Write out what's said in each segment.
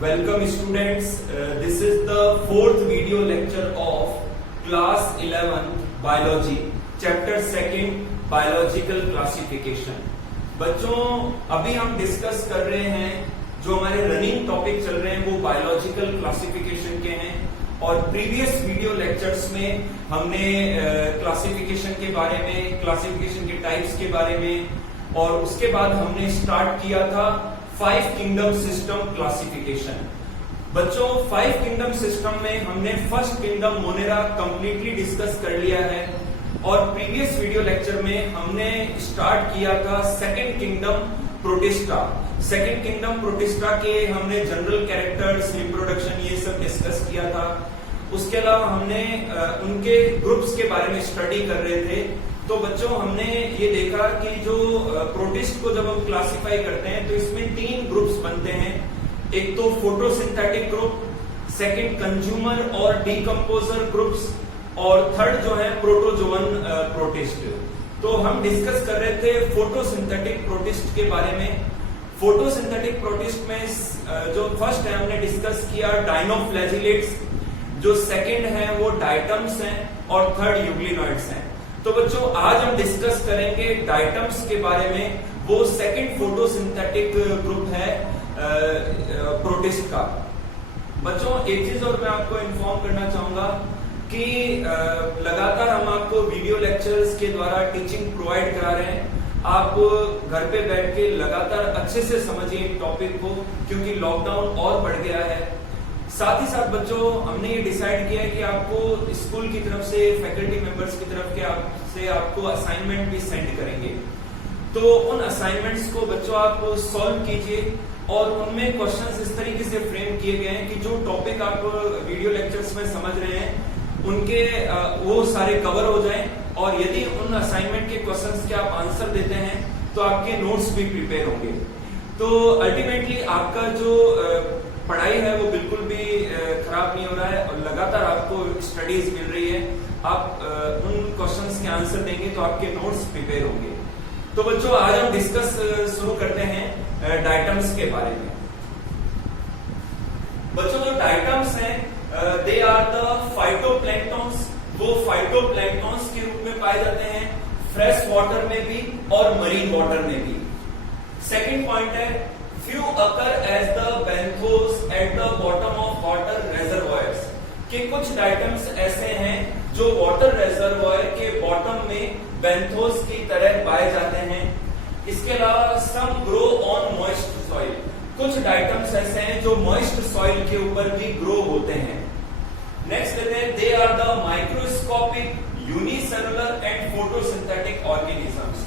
Welcome students, this is the fourth video lecture of class 11 biology, chapter 2 biological classification। बच्चों अभी हम discuss कर रहे हैं जो हमारे रनिंग टॉपिक चल रहे हैं वो बायोलॉजिकल क्लासिफिकेशन के हैं और प्रीवियस वीडियो लेक्चर्स में हमने क्लासिफिकेशन के बारे में, क्लासिफिकेशन के टाइप्स के बारे में और उसके बाद हमने स्टार्ट किया था 5 किंगडम सिस्टम क्लासिफिकेशन। बच्चों 5 किंगडम सिस्टम में हमने first kingdom Monera completely discuss कर लिया है और प्रीवियस वीडियो लेक्चर में हमने स्टार्ट किया था second kingdom protista. Second kingdom protista के हमने जनरल कैरेक्टर्स, रिप्रोडक्शन ये सब डिस्कस किया था। उसके अलावा हमने उनके ग्रुप्स के बारे में स्टडी कर रहे थे। तो बच्चों हमने ये देखा कि जो प्रोटिस्ट को जब हम क्लासिफाई करते हैं तो इसमें 3 ग्रुप्स बनते हैं। एक तो फोटोसिंथेटिक ग्रुप, सेकंड कंज्यूमर और डीकंपोजर ग्रुप्स और थर्ड जो है प्रोटोजोवन प्रोटिस्ट। तो हम डिस्कस कर रहे थे फोटोसिंथेटिक प्रोटिस्ट के बारे में। फोटोसिंथेटिक प्रोटिस्ट में जो फर्स्ट है हमने डिस्कस किया डायनोफ्लैजिलेट्स, जो सेकंड है वो डायटम्स हैं और थर्ड यूग्लिनॉइड्स हैं। तो बच्चों आज हम डिस्कस करेंगे डायटम्स के बारे में। वो सेकंड फोटोसिंथेटिक ग्रुप है प्रोटिस्ट का। बच्चों एक चीज और मैं आपको इन्फॉर्म करना चाहूंगा कि लगातार हम आपको वीडियो लेक्चर्स के द्वारा टीचिंग प्रोवाइड करा रहे हैं। आप घर पे बैठ के लगातार अच्छे से समझिए टॉपिक को, क्योंकि लॉकडाउन और बढ़ गया है। साथ ही साथ बच्चों हमने ये डिसाइड किया है कि आपको स्कूल की तरफ से, फैकल्टी मेंबर्स की तरफ से आपको असाइनमेंट भी सेंड करेंगे। तो उन असाइनमेंट्स को बच्चों आप सॉल्व कीजिए और उनमें क्वेश्चंस इस तरीके से फ्रेम किए गए हैं कि जो टॉपिक आप वीडियो लेक्चर्स में समझ रहे हैं उनके वो सारे कवर हो जाएं। और यदि उन असाइनमेंट के क्वेश्चंस के आप आंसर देते हैं तो आपके नोट्स भी प्रिपेयर होंगे। तो अल्टीमेटली आपका जो पढ़ाई है वो बिल्कुल भी खराब नहीं हो रहा है और लगातार आपको स्टडीज मिल रही है। आप उन क्वेश्चंस के आंसर देंगे तो आपके नोट्स प्रिपेयर होंगे। तो बच्चों आज हम डिस्कस शुरू करते हैं डायटम्स के बारे में। बच्चों जो डायटम्स हैं दे आर द फाइटोप्लैंक्टन्स। वो फाइटोप्लैंक्टन्स के रूप में पाए जाते हैं फ्रेश वाटर में भी और मरीन वाटर में भी। सेकंड पॉइंट है few occur as the benthos at the bottom of water reservoirs। कि कुछ डायटम्स ऐसे हैं जो वाटर रेजर्वॉयर के बॉटम में बेंथोस की तरह पाए जाते हैं। इसके अलावा सम ग्रो ऑन मॉइस्ट सॉइल। कुछ डायटम्स ऐसे हैं जो मॉइस्ट सॉइल के ऊपर भी ग्रो होते हैं। नेक्स्ट लेते हैं they are the microscopic, unicellular and photosynthetic organisms.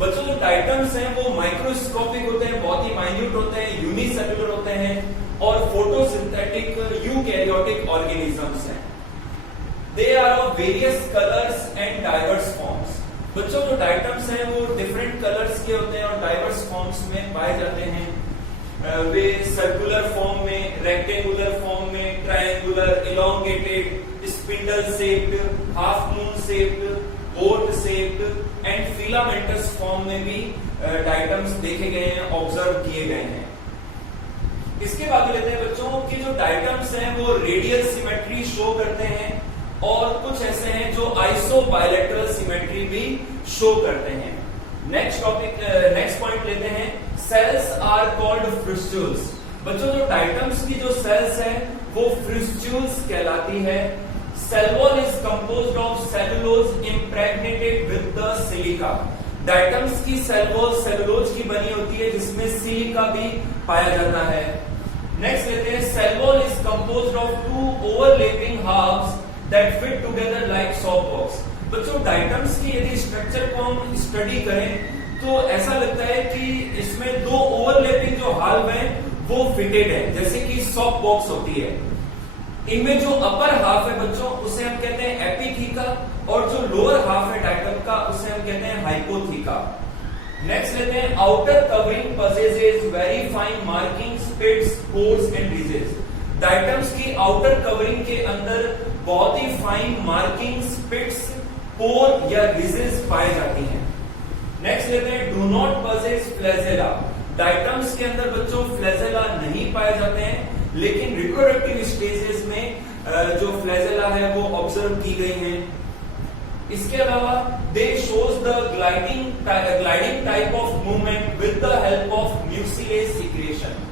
बच्चों जो डायटम्स हैं वो माइक्रोस्कोपिक होते हैं, बहुत ही माइन्यूट होते हैं, यूनिसेलुलर होते हैं और फोटोसिंथेटिक यूकैरियोटिक ऑर्गेनिजम्स हैं। They are of various colours and diverse forms. बच्चों जो डायटम्स हैं वो डिफरेंट कलर्स के होते हैं और डाइवर्स फॉर्म्स में पाए जाते हैं। वे सर्कुलर फॉर्म में, रेक्टेंगुलर फॉर्म में, triangular, elongated, spindle shaped, half moon shaped, boat shaped and filamentous form में भी डायटम्स देखे गए हैं, ऑब्जर्व किए गए हैं। इसके बाद लेते हैं बच्चों कि जो डायटम्स हैं वो रेडियल सिमेट्री शो करते हैं और कुछ ऐसे हैं जो आइसोबायलैटरल सिमेट्री भी शो करते हैं। नेक्स्ट पॉइंट लेते हैं सेल्स आर कॉल्ड फ्रिस्ट्यूल्स। बच्चों जो डायटम्स की जो सेल्स है वो फ्रिस्ट्यूल्स कहलाती है। Cell wall is composed of cellulose impregnated with the silica। Diatoms की सेल वॉल सेलुलोज की बनी होती है जिसमें सिलिका भी पाया जाता है। नेक्स्ट लेते हैं cell wall is composed of 2 overlapping halves that fit together like soft box. बच्चों डायटम्स की यदि स्ट्रक्चर को हम स्टडी करें तो ऐसा लगता है कि इसमें 2 ओवरलैपिंग जो हाल्व हैं वो फिटेड है, जैसे कि सॉफ्ट बॉक्स होती है। इनमें जो अपर हाफ है बच्चों उसे हम कहते हैं एपिथीका और जो लोअर हाफ है डायटम का उसे हम कहते हैं हाइपोथीका। नेक्स्ट लेते हैं outer covering possesses very fine marking, spits, pores and ridges. Diatoms की आउटर कवरिंग के अंदर बहुत ही फाइन मार्किंग, स्पिट्स, पोर या रिजेस पाए जाती हैं। नेक्स्ट लेते हैं do not possess flagella. Diatoms के अंदर बच्चों फ्लैजेला नहीं पाए जाते हैं, लेकिन रिप्रोडक्टिव स्टेजेस में जो फ्लैजेला है वो ऑब्जर्व की गई हैं। इसके अलावा दे shows the gliding type of movement with the help of mucilage secretion.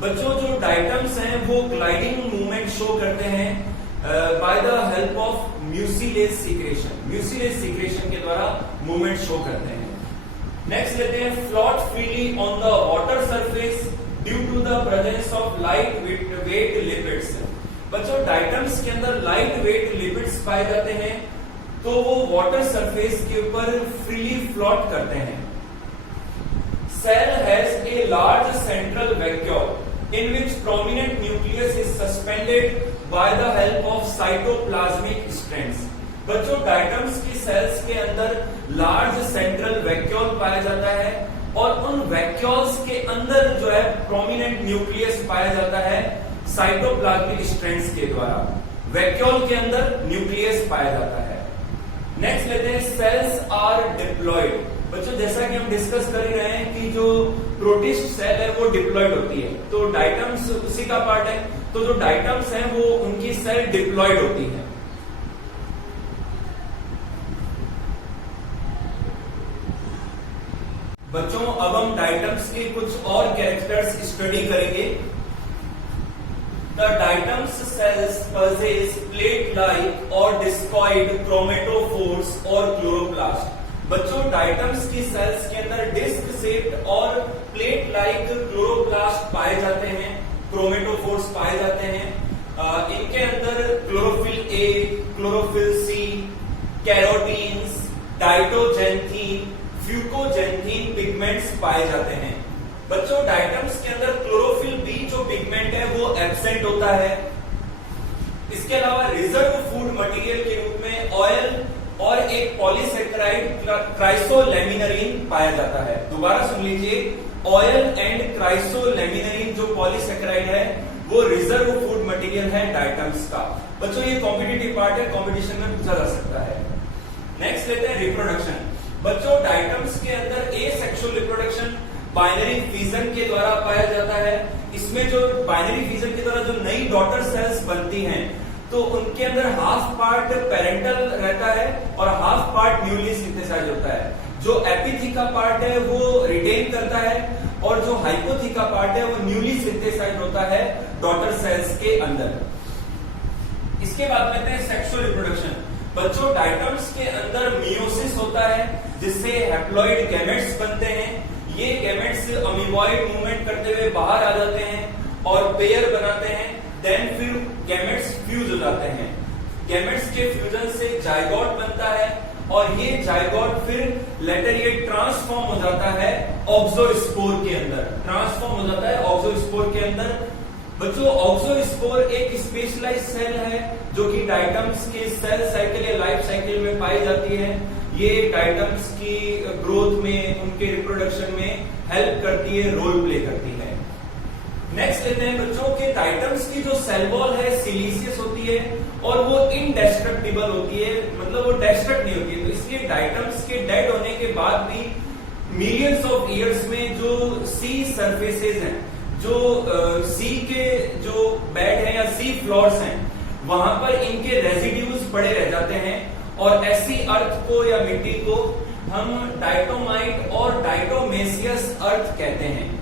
बच्चों जो डाइटम्स हैं वो ग्लाइडिंग मूवमेंट शो करते हैं by the help of mucilage secretion. Mucilage secretion के द्वारा मूवमेंट शो करते हैं। नेक्स्ट लेते हैं float freely on the water surface due to the presence of light weight lipids. बच्चों डाइटम्स के अंदर लाइट वेट लिपिड्स पाए जाते हैं तो वो वाटर सरफेस के ऊपर फ्रीली फ्लोट करते हैं। Cell has a large central vacuole in which prominent nucleus is suspended by the help of cytoplasmic strands. बच्चों डाइटम्स की सेल्स के अंदर लार्ज सेंट्रल वैक्यूल पाया जाता है और उन वैक्यूल्स के अंदर जो है प्रोमिनेंट न्यूक्लियस पाया जाता है साइटोप्लाज्मिक स्ट्रैंड्स के द्वारा। वैक्यूल के अंदर न्यूक्लियस पाया जाता है। नेक्स्ट लेते हैं सेल्स आर डिप्लॉयड। बच्चों जैसा कि हम डिस्कस कर ही रहे हैं कि जो प्रोटिस्ट सेल है वो डिप्लॉयड होती है, तो डाइटम्स उसी का पार्ट है। तो जो डाइटम्स हैं वो उनकी सेल डिप्लॉयड होती है। बच्चों अब हम डाइटम्स के कुछ और कैरेक्टर्स स्टडी करेंगे। The diatoms cells possess plate-like or discoid chromatophores or chloroplast। बच्चों डाइटम्स की सेल्स के अंदर डिस्क शेप्ड और प्लेट लाइक क्लोरोप्लास्ट पाए जाते हैं, क्रोमेटोफोर्स पाए जाते हैं। इनके अंदर chlorophyll a, chlorophyll C, carotenes, डाइटोजेंथीन, फ्यूकोजेंथीन pigments पाए जाते हैं। बच्चों डाइटम्स के अंदर क्लोरोफिल बी जो पिगमेंट है वो एब्सेंट होता है। इसके अलावा रिजर्व फूड मटेरियल के रूप में ऑयल और एक पॉलीसेकेराइड क्राइसोलेमिनरीन पाया जाता है। दोबारा सुन लीजिए, ऑयल एंड क्राइसोलेमिनरीन जो पॉलीसेकेराइड है वो रिजर्व फूड मटेरियल है डाइटम्स का। बच्चों ये कॉम्पिटिटिव पार्ट है, कॉम्पिटिशन में पूछा जा सकता है। नेक्स्ट लेते हैं रिप्रोडक्शन। बच्चों डाइटम्स के अंदर एसेक्सुअल रिप्रोडक्शन बाइनरी फिजन के द्वारा पाया जाता है। इसमें जो बाइनरी फिजन के द्वारा जो नई डॉटर सेल्स बनती हैं तो उनके अंदर हाफ पार्ट पेरेंटल रहता है और हाफ पार्ट न्यूली सिंथेसाइज होता है। जो एपिथीका पार्ट है वो रिटेन करता है और जो हाइपोथीका पार्ट है वो न्यूली सिंथेसाइज होता है डॉटर सेल्स के अंदर। इसके बाद लेते हैं सेक्सुअल रिप्रोडक्शन। बच्चों डाइटम्स के अंदर मियोसिस होता है जिससे हैप्लॉइड गैमेट्स बनते हैं। ये गैमेट्स अमीबॉइड मूवमेंट करते हुए बाहर आ जाते हैं और पेयर बनाते हैं। देन फिर गैमेट्स फ्यूज हो जाते हैं। गैमेट्स के फ्यूजन से जाइगोट बनता है और ये जाइगोट फिर लेटर ये ट्रांसफॉर्म हो जाता है ऑक्सोस्पोर के अंदर। ट्रांसफॉर्म हो जाता है ऑक्सोस्पोर के अंदर। बच्चों ऑक्सोस्पोर एक स्पेशलाइज्ड सेल है जो कि डाइटम्स के सेल साइकिल या लाइफ साइकिल में पाई जाती है। ये डाइटम्स की ग्रोथ में, उनके रिप्रोडक्शन में हेल्प करती है, रोल प्ले करती है। नेक्स्ट लेते हैं बच्चों के डाइटम्स की जो सेल वॉल है सिलीसियस होती है और वो इनडेस्ट्रक्टिबल होती है, मतलब वो डेस्ट्रक्ट नहीं होती है। तो इसलिए डाइटम्स के डेड होने के बाद भी मिलियंस ऑफ ईयर्स में जो सी सरफेसेस हैं, जो सी के जो बेड है या सी फ्लोर्स हैं, वहां पर इनके रेजिड्यूज पड़े रह जाते हैं और ऐसी अर्थ को या मिट्टी को हम डाइटोमाइट और डाइटोमेसियस अर्थ कहते हैं।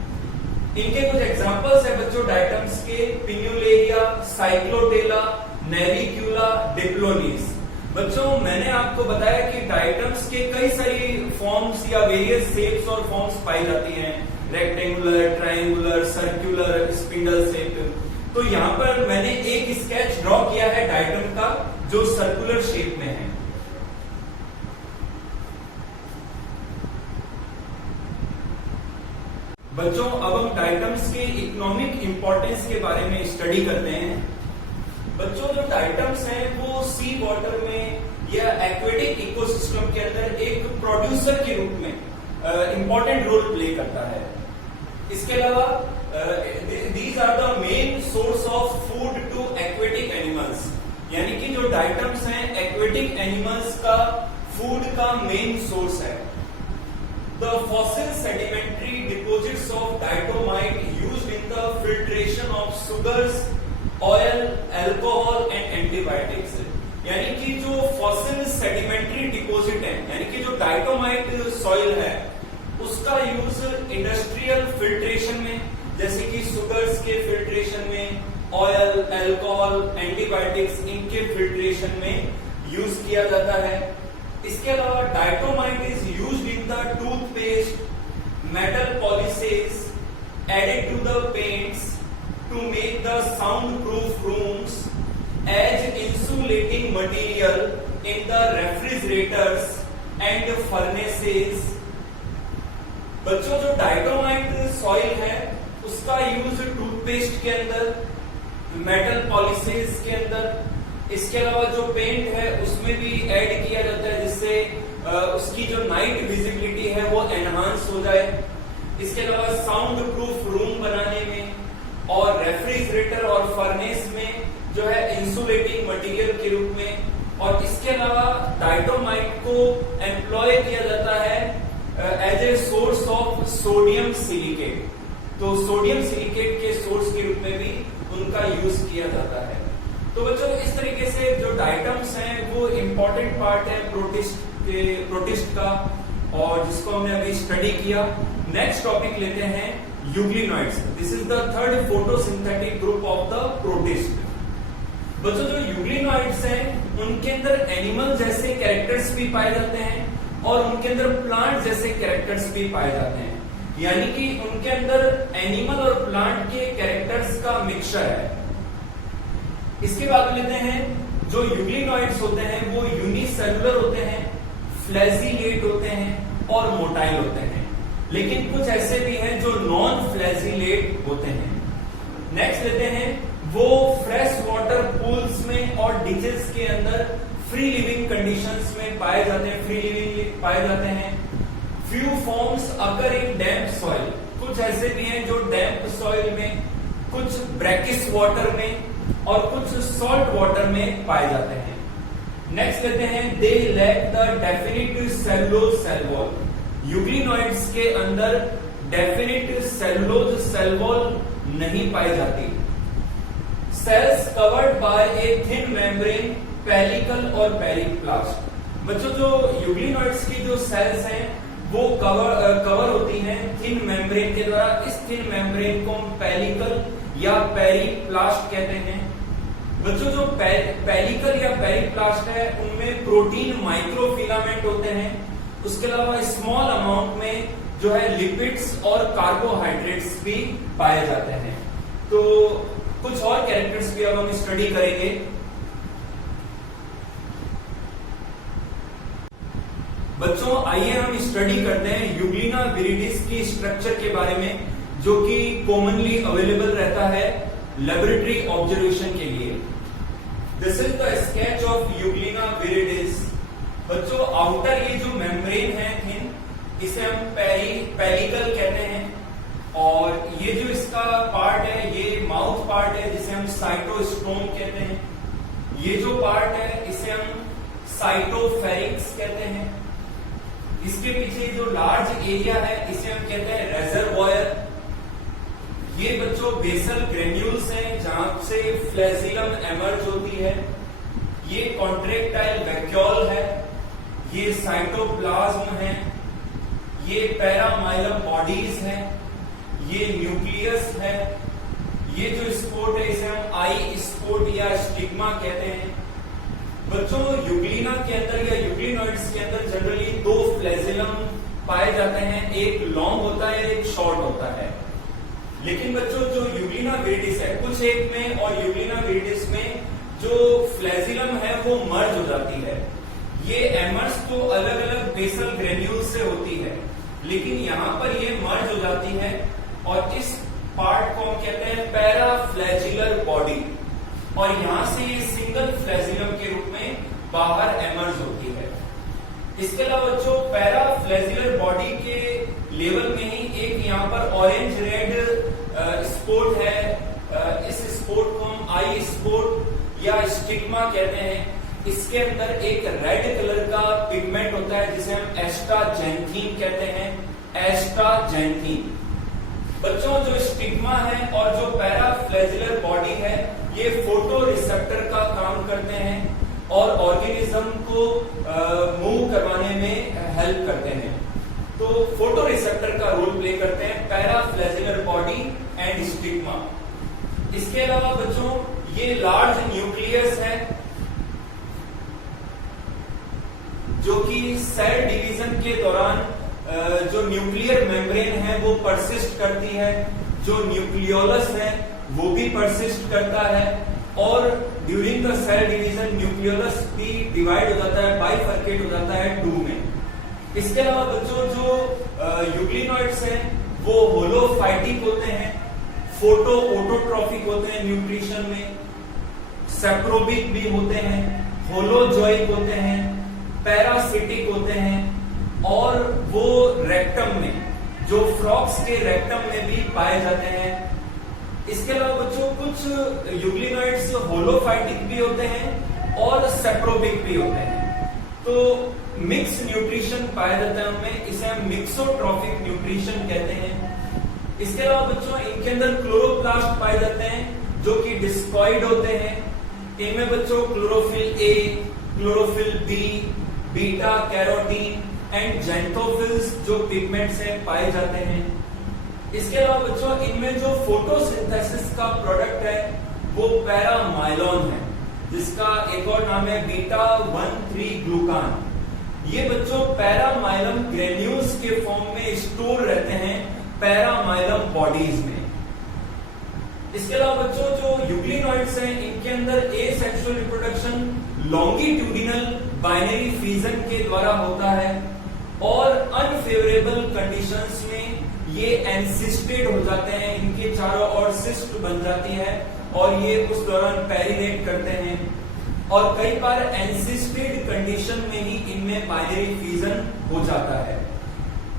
इनके कुछ एग्जांपल्स है बच्चों डाइटम्स के: पिन्यूलेरिया, साइक्लोटेला, नेविक्यूला, डिप्लोनीस। बच्चों मैंने आपको बताया कि डाइटम्स के कई सारी फॉर्म्स या वेरियस शेप्स और फॉर्म्स पाई जाती हैं, rectangular, triangular, circular, spindle shape. तो यहाँ पर मैंने एक स्केच ड्रॉ किया है डाइटम का जो सर्कुलर शेप में है। बच्चों अब हम डाइटम्स के इकोनॉमिक इंपॉर्टेंस के बारे में स्टडी करते हैं। बच्चों जो डाइटम्स हैं वो सी वाटर में या एक्वेटिक इकोसिस्टम के अंदर एक प्रोड्यूसर के रूप में इंपॉर्टेंट रोल प्ले करता है। इसके अलावा these are the main source of food to aquatic animals, यानी कि जो डाइटम्स हैं एक्वेटिक एनिमल्स का फूड का मेन सोर्स है। The fossil sedimentary deposits of diatomite used in the filtration of sugars, oil, alcohol and antibiotics. यानी कि जो फॉसिल सेडिमेंट्री डिपॉजिट है, यानी कि जो डाइटोमाइट सॉइल है, उसका यूज इंडस्ट्रियल फिल्ट्रेशन में, जैसे कि सुगर्स के फिल्ट्रेशन में, ऑयल, अल्कोहल, एंटीबायोटिक्स, इनके फिल्ट्रेशन में यूज किया जाता है। इसके अलावा diatomite is used in the toothpaste, metal polishes, added to the paints to make the soundproof rooms, as insulating material in the refrigerators and furnaces। बच्चों, जो डाइटोमाइट सॉइल है उसका यूज टूथपेस्ट के अंदर, मेटल पॉलिशेस के अंदर, इसके अलावा जो पेंट है उसमें भी ऐड किया जाता है, जिससे उसकी जो नाइट विजिबिलिटी है वो एनहांस हो जाए। इसके अलावा साउंड प्रूफ रूम बनाने में और रेफ्रिजरेटर और फर्नेस में जो है इंसुलेटिंग मटेरियल के रूप में। और इसके अलावा डाइटोमाइट को एम्प्लॉय किया जाता है as a source of sodium silicate. तो सोडियम सिलिकेट के सोर्स के रूप में भी उनका यूज किया जाता है। तो बच्चों, इस तरीके से जो डाइटम्स हैं वो इम्पोर्टेंट पार्ट है प्रोटिस्ट का, और जिसको हमने अभी स्टडी किया। नेक्स्ट टॉपिक लेते हैं euglenoids. This is the third photosynthetic group of the protist. बच्चों, जो यूग्लिनॉइड्स हैं उनके अंदर एनिमल जैसे कैरेक्टर्स भी पाए जाते हैं और उनके अंदर प्लांट जैसे कैरेक्टर्स भी पाए जाते हैं, यानी कि उनके अंदर एनिमल और प्लांट के कैरेक्टर्स का मिक्सचर है। इसके बाद लेते हैं जो यूग्लिनॉइड्स होते हैं वो यूनिसेलुलर होते हैं, फ्लैजिलेट होते हैं और मोटाइल होते हैं, लेकिन कुछ ऐसे भी हैं जो नॉन फ्लैजिलेट होते हैं। नेक्स्ट लेते हैं वो फ्रेश वाटर पूल्स में और डिचेस के अंदर फ्री लिविंग कंडीशंस में पाए जाते हैं, फ्यू फॉर्म्स अकर इन डैम्प सॉइल। कुछ ऐसे भी हैं जो डैम्प सॉइल में, कुछ ब्रैकिश वाटर में और कुछ सॉल्ट वाटर में पाए जाते हैं। नेक्स्ट लेते हैं they lack the definite cellulose cell wall. Euglenoids के अंदर डेफिनिट सेलुलोज सेल वॉल नहीं पाई जाती। Cells covered by a thin membrane, pellicle और पेरिप्लास्ट। बच्चों, जो यूग्लिनॉइड्स की जो सेल्स हैं वो कवर होती हैं थिन मेम्ब्रेन के द्वारा। इस थिन मेम्ब्रेन को हम पेलिकल या पेरिप्लास्ट कहते हैं। बच्चों, जो पेलिकल या पेरिप्लास्ट है उनमें प्रोटीन माइक्रोफिलामेंट होते हैं। उसके अलावा स्मॉल अमाउंट में जो है लिपिड्स और कार्बोहाइड्रेट्स भी पाए जाते हैं। तो कुछ और कैरेक्टर्स भी अब हम स्टडी करेंगे। बच्चों, आइए हम स्टडी करते हैं यूग्लिना विरिडिस की स्ट्रक्चर के बारे में, जो कि कॉमनली अवेलेबल रहता है लेबोरेटरी ऑब्जर्वेशन के लिए। This is the sketch of Euglena viridis. बच्चों, आउटर ये जो मेम्ब्रेन है थिन, इसे हम पेलिकल कहते हैं, और ये जो इसका पार्ट है ये माउथ पार्ट है जिसे हम साइटोस्टोम कहते हैं। ये जो पार्ट है इसे हम साइटोफेरिक्स कहते हैं। इसके पीछे जो लार्ज एरिया है इसे हम कहते हैं रेजर्वॉयर। ये बच्चों बेसल ग्रेन्यूल्स हैं जहां से फ्लैजिलम एमर्ज होती है। ये कॉन्ट्रैक्टाइल वैक्यूल है, ये साइटोप्लाज्म है, ये पैरामाइलम बॉडीज है, ये न्यूक्लियस है। ये जो स्पोर्ट है इसे हम आई स्पोर्ट या स्टिग्मा कहते हैं। बच्चों, यूग्लिना के अंदर या यूग्लिनॉइड्स के अंदर जनरली दो फ्लैजिलम पाए जाते हैं, एक लॉन्ग होता है एक शॉर्ट होता है। लेकिन बच्चों, जो यूग्लिना विरिडिस है कुछ एक में और यूग्लिना विरिडिस में जो फ्लैजिलम है वो मर्ज हो जाती है। ये एमर्ज तो अलग अलग बेसल ग्रेन्यूल से होती है, लेकिन यहाँ पर ये मर्ज हो जाती है और इस पार्ट को हम कहते हैं पैराफ्लैजिलर बॉडी, और यहां से ये सिंगल फ्लैजिलम के रूप में बाहर एमर्ज होती है। इसके अलावा बच्चों, पैराफ्लैजिलर बॉडी के लेवल में ही एक यहाँ पर ऑरेंज रेड स्पॉट है। इस स्पॉट को हम आई स्पॉट या स्टिग्मा कहते हैं। इसके अंदर एक रेड कलर का पिगमेंट होता है जिसे हम एस्टाजैंथीन कहते हैं, एस्टाजैंथीन। बच्चों जो स्टिग्मा है और जो पैराफ्लैजिलर बॉडी है ये फोटो रिसेप्टर का काम करते हैं और ऑर्गेनिज्म को मूव करवाने में हेल्प करते हैं। तो फोटो रिसेप्टर का रोल प्ले करते हैं पैराफ्लैजिलर बॉडी एंड स्टिग्मा। इसके अलावा बच्चों ये लार्ज न्यूक्लियस है जो कि सेल डिवीजन के दौरान जो न्यूक्लियर मेम्ब्रेन है वो परसिस्ट करती है, जो न्यूक्लियोलस है वो भी परसिस्ट करता है और during the cell division nucleolus भी डिवाइड हो जाता है, बाइफर्केट हो जाता है टू में। इसके अलावा बच्चों जो यूग्लिनॉइड्स हैं वो होलोफाइटिक होते हैं, फोटो ऑटोट्रॉफिक होते हैं न्यूट्रिशन में, सेप्रोबिक भी होते हैं, होलोजोइक होते हैं, पैरासिटिक होते हैं और वो रेक्टम में, जो फ्रॉक्स के रेक्टम में भी पाए जाते हैं। इसके अलावा बच्चों कुछ यूग्लिनॉइड्स होलोफाइटिक भी होते हैं और सेप्रोबिक भी होते हैं। तो मिक्स न्यूट्रिशन पाया जाता है उनमें, इसे हम मिक्सोट्रॉफिक न्यूट्रिशन कहते हैं। इसके अलावा बच्चों इनके अंदर क्लोरोप्लास्ट पाए जाते हैं जो कि डिस्कॉइड होते हैं। इनमें बच्चों chlorophyll a, chlorophyll b, beta carotene and xanthophylls जो पिगमेंट्स हैं पाए जाते हैं। इसके अलावा बच्चों इनमें जो फोटोसिंथेसिस का प्रोडक्ट है वो पैरामाइलॉन है जिसका एक और नाम है बीटा 1,3 ग्लूकान। ये बच्चों पैरामाइलम ग्रेन्यूल्स के फॉर्म में स्टोर रहते हैं पैरामाइलम बॉडीज में। इसके अलावा बच्चों जो यूग्लिनॉइड्स हैं इनके अंदर asexual reproduction longitudinal binary fission के द्वारा होता है और अनफेवरेबल कंडीशंस में ये एनसिस्टेड हो जाते हैं, इनके चारों ओर सिस्ट बन जाती है और ये उस दौरान पेरिनेट करते हैं और कई बार एनसिस्टेड कंडीशन में ही इनमें बाइनरी फिजन हो जाता है।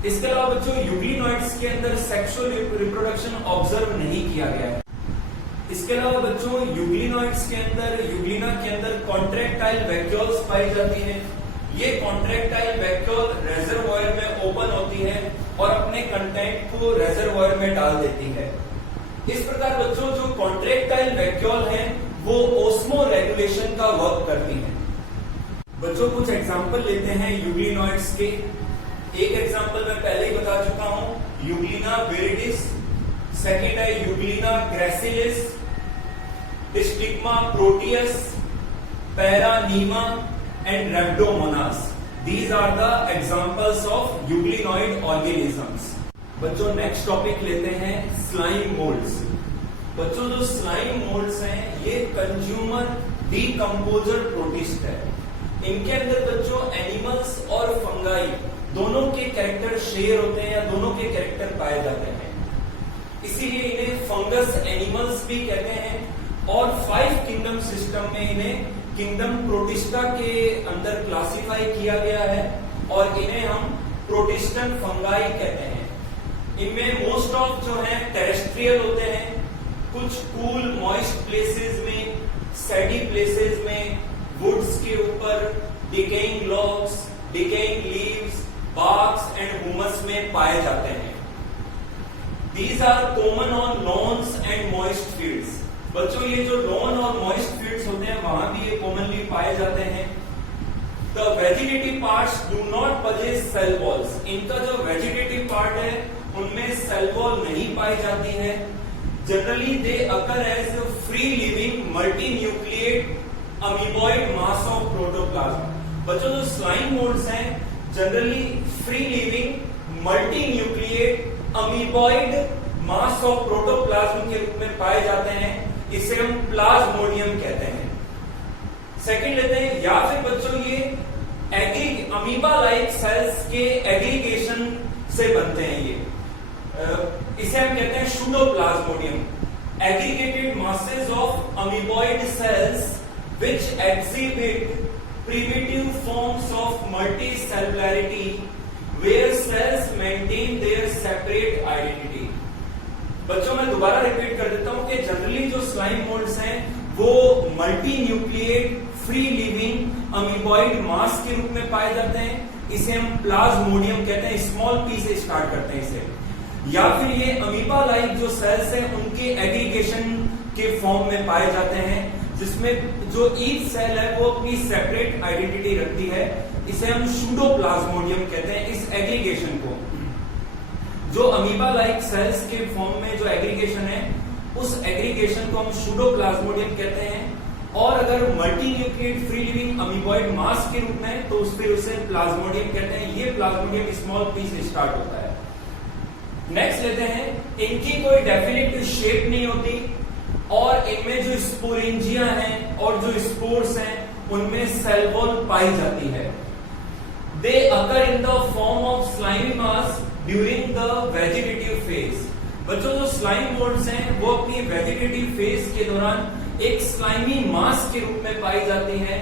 इसके अलावा बच्चों यूग्लिनॉइड्स के अंदर सेक्सुअल रिप्रोडक्शन ऑब्जर्व नहीं किया गया है। इसके अलावा बच्चों यूग्लिनॉइड्स के अंदर, यूग्लिना के अंदर कॉन्ट्रैक्टाइल वैक्यूल्स पाई जाती है। ये कॉन्ट्रैक्टाइल वैक्यूल रेजर्वोयर में ओपन होती है और अपने कंटेंट को रेजर्वोयर में डाल देती है। इस प्रकार बच्चों जो कॉन्ट्रैक्टाइल वैक्यूल हैं वो ओस्मो रेगुलेशन का वर्क करती है। बच्चों कुछ एग्जांपल लेते हैं यूग्लिनॉइड्स के। एक एग्जांपल मैं पहले ही बता चुका हूं, यूग्लिना विरिडिस, सेकेंड है Euglena gracilis, stigma proteus, Peranema and Rhabdomonas. These are the examples of euglenoid organisms. बच्चों नेक्स्ट टॉपिक लेते हैं स्लाइम मोल्ड्स। बच्चों जो स्लाइम मोल्ड्स हैं ये कंज्यूमर डीकंपोजर प्रोटिस्ट है। इनके अंदर बच्चों एनिमल्स और फंगाई दोनों के कैरेक्टर शेयर होते हैं या दोनों के कैरेक्टर पाए जाते हैं, इसीलिए इन्हें फंगस एनिमल्स भी कहते हैं और 5 किंगडम सिस्टम में इन्हें किंगडम प्रोटिस्टा के अंदर क्लासिफाई किया गया है और इन्हें हम प्रोटिस्टन फंगाई कहते हैं। इनमें मोस्ट ऑफ जो है टेरेस्ट्रियल होते हैं, कुछ कूल मॉइस्ट प्लेसेस में, सैडी प्लेसेस में, वुड्स के ऊपर, decaying logs, decaying leaves, barks and humus में पाए जाते हैं। These are common on lawns and moist fields. बच्चों ये जो लॉन और मॉइस्ट फील्ड्स होते हैं वहां भी ये कॉमनली पाए जाते हैं। The vegetative parts do not possess cell walls. इनका जो वेजिटेटिव पार्ट है उनमें सेल वॉल नहीं पाई जाती है। Generally they occur as free living multi nucleate amoeboid mass of protoplasm. बच्चों जो स्लाइम मोल्ड्स हैं generally free living multi nucleate amoeboid mass of protoplasm के रूप में पाए जाते हैं, इसे हम प्लाज्मोडियम कहते हैं। सेकंड लेते हैं, या फिर बच्चों ये अमीबा लाइक सेल्स के एग्रीगेशन से बनते हैं। ये इसे हम कहते हैं pseudoplasmodium. Aggregated masses of amoeboid cells which exhibit primitive forms of multicellularity where cells maintain their separate identity। बच्चों मैं दोबारा रिपीट कर देता हूं कि जनरली जो स्लाइम मोल्ड्स हैं वो multi nucleate free living amoeboid mass के रूप में पाए जाते हैं, इसे हम प्लाज्मोडियम कहते हैं। स्मॉल पी से स्टार्ट करते हैं इसे। या फिर ये अमीबा लाइक जो सेल्स हैं उनके एग्रीगेशन के फॉर्म में पाए जाते हैं, जिसमें जो ईच सेल है वो अपनी सेपरेट आइडेंटिटी रखती है। इसे हम सूडोप्लाज्मोडियम कहते हैं। इस एग्रीगेशन को, जो अमीबा लाइक सेल्स के फॉर्म में जो एग्रीगेशन है, उस एग्रीगेशन को हम सूडोप्लाज्मोडियम कहते हैं। और अगर multi nucleate free living amoeboid mass के रूप में, तो फिर उसे प्लाज्मोडियम कहते हैं। ये प्लाज्मोडियम स्मॉल पी से स्टार्ट होता है। नेक्स्ट लेते हैं, इनकी कोई डेफिनेट शेप नहीं होती और इनमें जो स्पोरेंजिया हैं और जो स्पोर्स हैं उनमें सेल वॉल पाई जाती है। They occur in the form of slimy mass during the vegetative phase. बच्चों, जो स्लाइम मोल्ड्स हैं वो अपनी वेजिटेटिव फेज के दौरान एक स्लाइमी मास के रूप में पाई जाती है,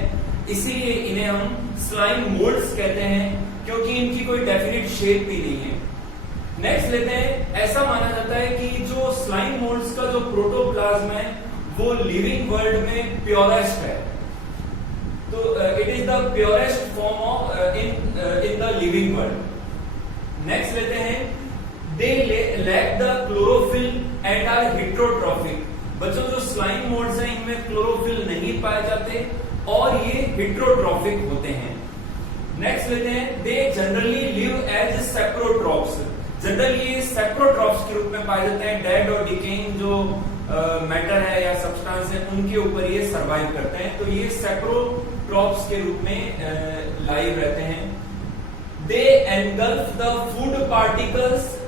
इसीलिए इन्हें हम स्लाइम मोल्ड्स कहते हैं, क्योंकि इनकी कोई डेफिनेट शेप भी नहीं है। नेक्स्ट लेते हैं, ऐसा माना जाता है कि जो स्लाइम मोल्ड्स का जो प्रोटोप्लाज्म है वो लिविंग वर्ल्ड में प्योरेस्ट है। तो it is the purest form of in the living world. Next लेते हैं, they lack the chlorophyll and are heterotrophic. बच्चों, जो स्लाइम मोल्ड्स हैं इनमें क्लोरोफिल नहीं पाए जाते और ये हेट्रोट्रॉफिक होते हैं। नेक्स्ट लेते हैं, they generally live as saprotrophs. Generally ये सेप्रोट्रॉप्स के रूप में पाए जाते हैं। डेड और डिकेइंग जो मैटर है या सब्सटेंस है उनके ऊपर ये सरवाइव करते हैं, तो ये सेप्रोट्रॉप्स के रूप में लाइव रहते हैं। They engulf the food particles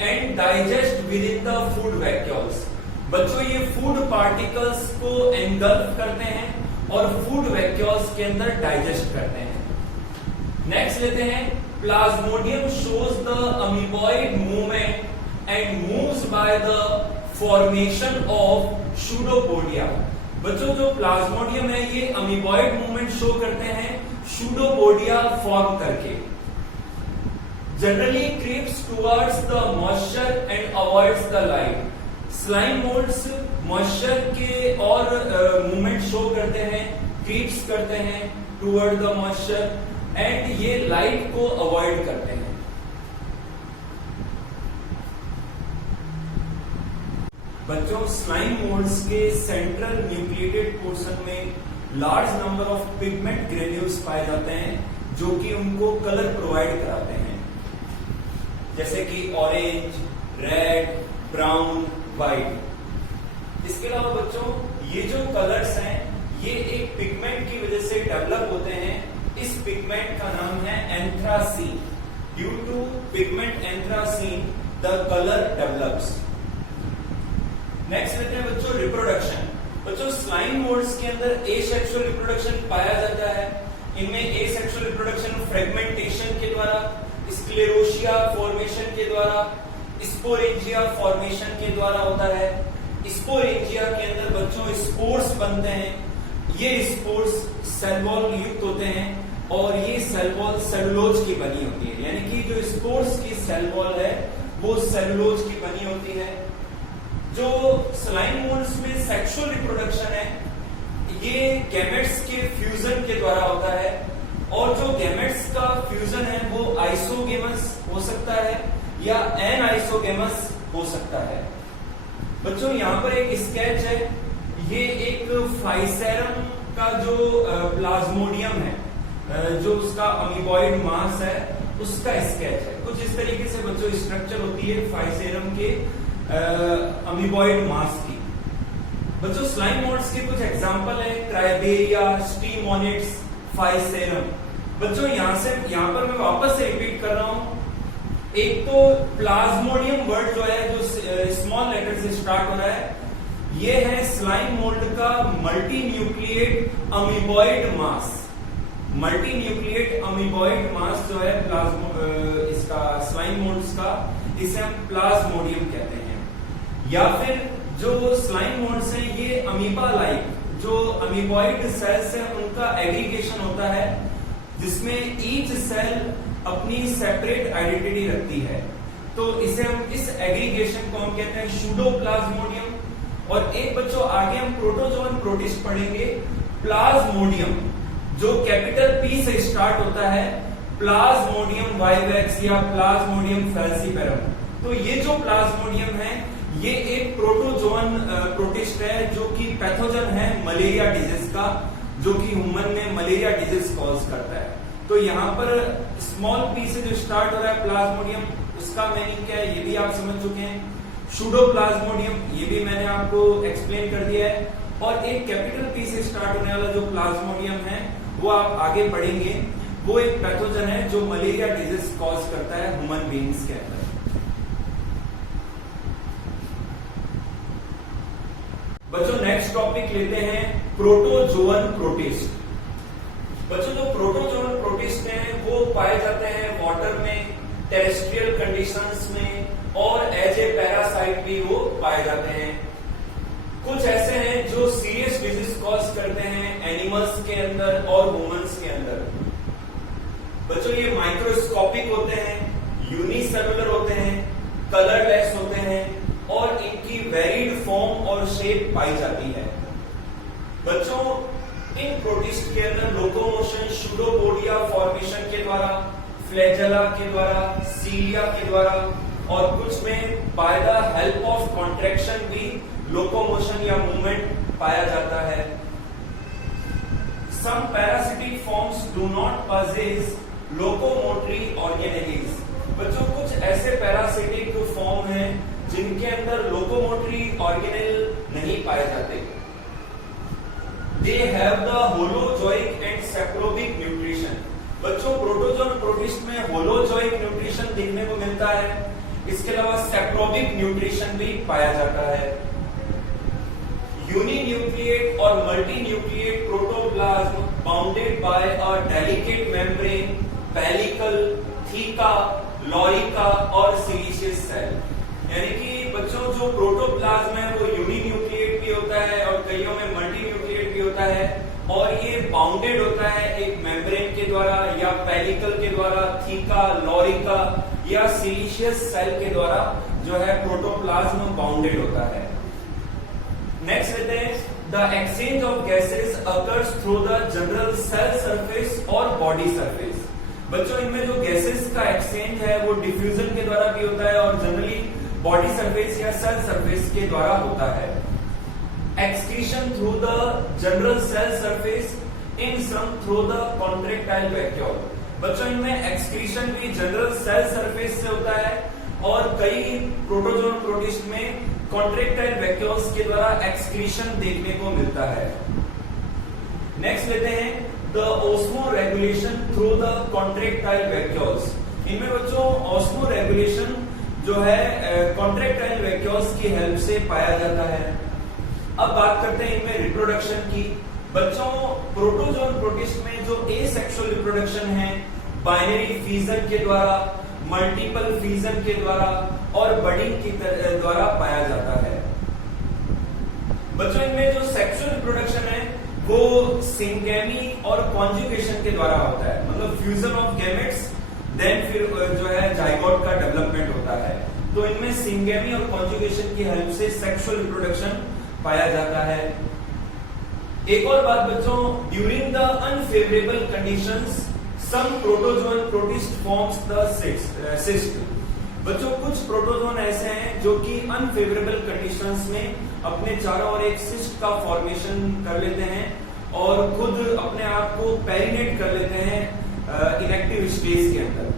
and digest within the food vacuoles. बच्चों, ये फूड पार्टिकल्स को एनगल्फ करते हैं और फूड वैक्यूल्स के अंदर डाइजेस्ट करते हैं। नेक्स्ट लेते हैं, Plasmodium shows the amoeboid movement and moves by the formation of pseudopodia. बच्चों, जो प्लाज्मोडियम है ये अमीबॉइड मूवमेंट शो करते हैं सूडोपोडिया फॉर्म करके। Generally creeps towards the moisture and avoids the light. Slime moulds moisture के और मूवमेंट शो करते हैं, क्रीप्स करते हैं टुवर्ड द मॉइस्चर एंड ये लाइट को अवॉइड करते हैं। बच्चों, स्लाइम मोल्ड्स के सेंट्रल न्यूक्लिएटेड पोर्शन में large number of pigment granules पाए जाते हैं, जो कि उनको कलर प्रोवाइड कराते हैं, जैसे कि ऑरेंज, रेड, ब्राउन, व्हाइट। इसके अलावा बच्चों, ये जो कलर्स हैं ये एक पिगमेंट की वजह से डेवलप होते हैं। इस पिगमेंट का नाम है anthracene. Due to pigment anthracene the colour develops. Next लेते हैं बच्चों, रिप्रोडक्शन। बच्चों, स्लाइम मोल्ड्स के अंदर एसेक्सुअल रिप्रोडक्शन पाया जाता है। इनमें एसेक्सुअल रिप्रोडक्शन फ्रेगमेंटेशन के द्वारा, स्क्लेरोशिया फॉर्मेशन के द्वारा, स्पोरेंजिया फॉर्मेशन के द्वारा होता है। स्पोरेंजिया के अंदर बच्चों स्पोर्स बनते हैं। ये स्पोर्स सेल वॉल युक्त होते हैं और ये सेल वॉल सेलुलोज की बनी होती है, यानी कि जो स्पोर्स की सेल वॉल है वो सेलुलोज की बनी होती है। जो स्लाइम मोल्ड्स में सेक्सुअल रिप्रोडक्शन है ये गैमेट्स के फ्यूजन के द्वारा होता है, और जो गैमेट्स का फ्यूजन है वो आइसोगेमस हो सकता है या एन आइसोगेमस हो सकता है। बच्चों, यहाँ पर एक स्केच है, ये एक फाइसेरम का जो प्लाज्मोडियम है, जो उसका अमीबॉइड मास है उसका स्केच है। कुछ इस तरीके से बच्चों स्ट्रक्चर होती है फाइसेरम के अमीबॉइड मास की। बच्चों, स्लाइम मोल्ड्स के कुछ एग्जांपल है, क्राइबेरिया, स्टीमोनिट्स, फाइसेरम। बच्चों, यहाँ पर मैं वापस से रिपीट कर रहा हूं। एक तो प्लाज्मोडियम वर्ड जो है, जो स्मॉल लेटर से स्टार्ट हो रहा है, ये है स्लाइम मोल्ड का मल्टी न्यूक्लिएट अमीबॉइड मास। मल्टी न्यूक्लिएट अमीबॉइड मास जो है इसका स्लाइम मोल्ड्स का, इसे हम प्लाज्मोडियम कहते हैं। या फिर जो स्लाइम मोल्ड्स हैं ये अमीबा लाइक जो अमीबॉइड सेल्स हैं उनका एग्रीगेशन होता है, जिसमें ईच सेल अपनी सेपरेट आइडेंटिटी रखती है। तो इसे हम, इस एग्रीगेशन को हम कहते हैं सूडोप्लाज्मोडियम। और एक बच्चों आगे हम प्रोटोजोन प्रोटिस्ट पढ़ेंगे, प्लाज्मोडियम, जो कैपिटल पी से स्टार्ट होता है, प्लाज्मोडियम वाइवेक्स या प्लाज्मोडियम फैल्सीपेरम। तो ये जो प्लाज्मोडियम है ये एक प्रोटोजोन प्रोटिस्ट है जो कि पैथोजन है मलेरिया डिजीज का, जो कि ह्यूमन में मलेरिया डिजीज कॉज करता है। तो यहाँ पर स्मॉल पी से जो स्टार्ट हो रहा है प्लाज्मोडियम, उसका मीनिंग क्या है ये भी आप समझ चुके हैं। सूडोप्लाज्मोडियम ये भी मैंने आपको एक्सप्लेन कर दिया है। और एक कैपिटल पी से स्टार्ट होने वाला जो प्लाज्मोडियम है वो आप आगे पढ़ेंगे, वो एक पैथोजन है जो मलेरिया डिजीज कॉज करता है ह्यूमन बीइंग्स के अंदर। बच्चों नेक्स्ट टॉपिक लेते हैं प्रोटोजोअन प्रोटिस्ट। बच्चों जो प्रोटोजोअन प्रोटिस्ट हैं वो पाए जाते हैं वाटर में, टेरेस्ट्रियल कंडीशंस में और एज ए पैरासाइट भी वो पाए जाते हैं। कुछ ऐसे हैं जो सीरियस डिजीज कॉज करते हैं एनिमल्स के अंदर और ह्यूमंस के अंदर। बच्चों ये माइक्रोस्कोपिक होते हैं, यूनिसेलुलर होते हैं, कलरलेस होते हैं और इनकी वेरीड फॉर्म और शेप पाई जाती है। बच्चों इन प्रोटिस्ट के अंदर लोकोमोशन सूडोपोडिया फॉर्मेशन के द्वारा, फ्लैजेला के द्वारा, सीलिया के द्वारा और कुछ में by the help of contraction भी लोकोमोशन या मूवमेंट पाया जाता है। Some parasitic forms do not possess locomotory organelles. बच्चों कुछ ऐसे पैरासिटिक फॉर्म हैं जिनके अंदर लोकोमोटरी ऑर्गेनेल नहीं पाए जाते। They have the holozoic and saprobic nutrition। बच्चों प्रोटोजोन प्रोटिस्ट में होलोजोइक न्यूट्रिशन देखने को मिलता है, इसके अलावा सेप्रोबिक न्यूट्रिशन भी पाया जाता है। यूनिन्यूक्लिएट और multinucleate protoplasm bounded by a delicate membrane, pellicle, theca, lorica और सिलिशियस सेल। यानी कि बच्चों जो प्रोटोप्लाज्म है वो यूनिन्यूक्लिएट भी होता है और कईयों में मल्टीन्यूक्लिएट भी होता है और ये बाउंडेड होता है एक मेम्ब्रेन के द्वारा या पेलिकल के द्वारा, थीका, लॉरिका या सिलिशियस सेल के द्वारा जो है प्रोटोप्लाज्म बाउंडेड होता है। नेक्स्ट लेते हैं the exchange of gases occurs through the general cell surface और बॉडी सरफेस। बच्चों इनमें जो गैसेस का एक्सचेंज है वो डिफ्यूजन के द्वारा भी होता है और जनरली बॉडी सरफेस या सेल सरफेस के द्वारा होता है। Excretion through the general cell surface, in some through the contractile vacuole. बच्चों इनमें एक्सक्रीशन भी जनरल सेल सरफेस से होता है और कई प्रोटोजोन प्रोटिस्ट में कॉन्ट्रैक्टाइल वैक्यूल्स के द्वारा एक्सक्रीशन देखने को मिलता है। नेक्स्ट लेते हैं the osmo regulation through the contractile vacuoles. इनमें बच्चों ऑस्मो रेगुलेशन जो है कॉन्ट्रैक्टाइल वैक्यूल्स की हेल्प से पाया जाता है। अब बात करते हैं इनमें रिप्रोडक्शन की। बच्चों प्रोटोजोन प्रोटिस्ट में जो एसेक्सुअल रिप्रोडक्शन है बाइनरी फीजन के द्वारा, मल्टीपल फीजन के द्वारा और बडिंग के द्वारा पाया जाता है। बच्चों इनमें जो सेक्सुअल रिप्रोडक्शन है वो सिंगेमी और कॉन्जुगेशन के द्वारा होता है, मतलब फ्यूजन ऑफ गैमेट्स देन फिर जो है जाइगोट का डेवलपमेंट होता है। तो इनमें सिंगेमी और कॉन्जुगेशन की हेल्प से सेक्सुअल रिप्रोडक्शन पाया जाता है। एक और बात बच्चों, during the unfavourable conditions some protozoan protist forms the cyst. बच्चों कुछ प्रोटोजोन ऐसे हैं जो कि अनफेवरेबल कंडीशंस में अपने चारों ओर एक सिस्ट का फॉर्मेशन कर लेते हैं और खुद अपने आप को पेरिनेट कर लेते हैं इनएक्टिव स्टेज के अंदर।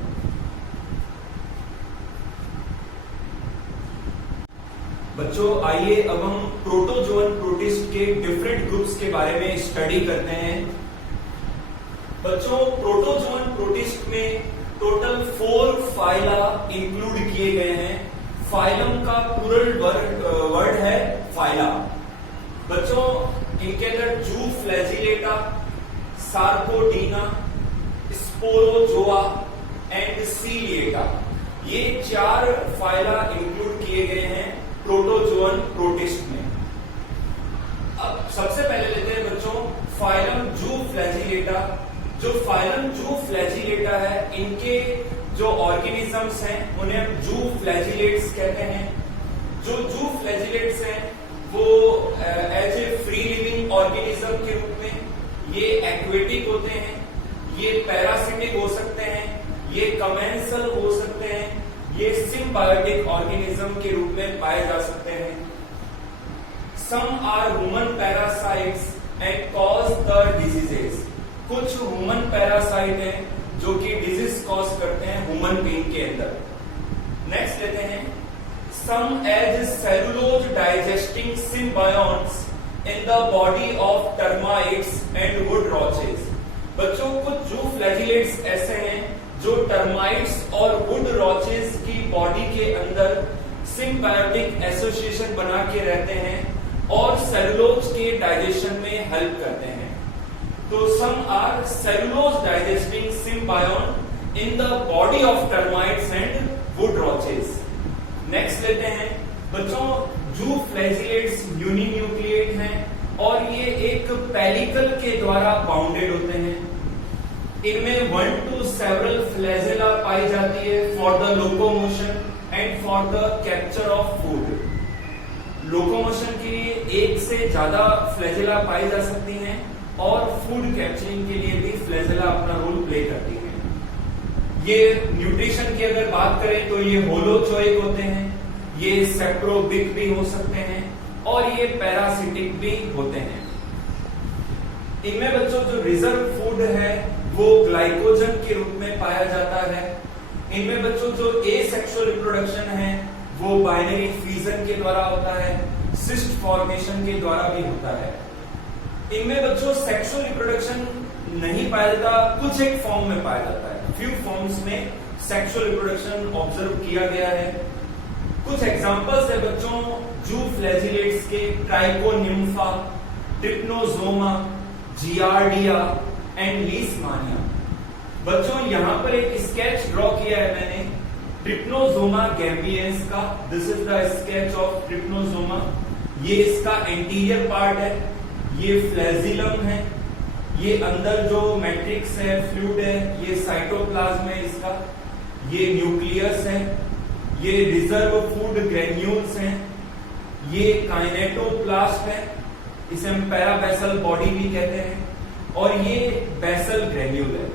बच्चों आइए अब हम प्रोटोजोन प्रोटिस्ट के डिफरेंट ग्रुप्स के बारे में स्टडी करते हैं। बच्चों प्रोटोजोन प्रोटिस्ट में टोटल 4 फाइला इंक्लूड किए गए हैं। फाइलम का प्लूरल वर्ड है फाइला। बच्चों इनके अंदर जू फ्लैजिलेटा, सार्कोडीना, स्पोरोजोआ एंड सीलिएटा, ये 4 फाइला इंक्लूड किए गए हैं प्रोटोजोन प्रोटिस्ट में। अब सबसे पहले लेते हैं बच्चों फाइलम जू फ्लैजिलेटा। जो फाइलम जू फ्लैजिलेटा है इनके जो ऑर्गेनिजम्स हैं उन्हें हम जू फ्लैजिलेट्स कहते हैं। जो जू फ्लैजिलेट्स हैं वो as a free living organism के रूप में ये एक्वेटिक होते हैं, ये पैरासिटिक हो सकते हैं, ये कमेंसल हो सकते हैं, ये सिम्बायोटिक ऑर्गेनिज्म के रूप में पाए जा सकते हैं। Some are human parasites and cause the diseases. कुछ ह्यूमन पैरासाइट हैं जो कि डिजीज कॉज करते हैं ह्यूमन बीइंग के अंदर। नेक्स्ट लेते हैं, some as cellulose digesting symbionts in the body of termites and wood roaches. बच्चों कुछ जू फ्लैजिलेट्स ऐसे हैं जो टर्माइट्स और वुड रॉचेस की बॉडी के अंदर सिम्बायोटिक एसोसिएशन बना के रहते हैं और सेलुलोज के डाइजेशन में हेल्प करते हैं। तो some are cellulose digesting symbiont in the body of termites and wood roaches. Next लेते हैं बच्चों, जू फ्लैजिलेट्स यूनिन्यूक्लिएट हैं और ये एक पेलिकल के द्वारा बाउंडेड होते हैं। इनमें 1 to several flagella पाई जाती है for the locomotion and for the capture of food. Locomotion के लिए एक से ज्यादा फ्लैजेला पाई जा सकती हैं और फूड कैप्चरिंग के लिए भी फ्लैजेला अपना रोल प्ले करती हैं। ये न्यूट्रिशन की अगर बात करें तो ये होलोचोइक होते हैं, ये सेप्रोबिक भी हो सकते हैं और ये पैरासिटिक भी होते हैं। इनमें बच्चों जो रिजर्व फूड है वो ग्लाइकोजन के रूप में पाया जाता है। इनमें बच्चों जो एसेक्सुअल रिप्रोडक्शन है वो बाइनरी फ्यूजन के द्वारा होता है, सिस्ट फॉर्मेशन के द्वारा भी होता है। इनमें बच्चों सेक्सुअल रिप्रोडक्शन नहीं पाया जाता, कुछ एक फॉर्म में पाया जाता है। फ्यू फॉर्म्स में सेक्सुअल रिप्रोडक्शन ऑब्जर्व किया गया है। कुछ एग्जांपल्स है बच्चों जू फ्लैजिलेट्स के, Trichonympha, Trypanosoma, Giardia and Leishmania. बच्चों यहां पर एक स्केच ड्रॉ किया है मैंने ट्रिप्नोजोमा गैम्बियंस का। This is the sketch of Trypanosoma. ये इसका एंटीरियर पार्ट है, ये फ्लैजिलम है, ये अंदर जो मैट्रिक्स है, फ्लूइड है, ये साइटोप्लाज्म है इसका, ये न्यूक्लियस है, ये रिजर्व फूड ग्रेन्यूल्स हैं, ये काइनेटोप्लास्ट है, इसे हम पैराबैसल बॉडी भी कहते हैं, और ये बेसल ग्रेन्यूल है।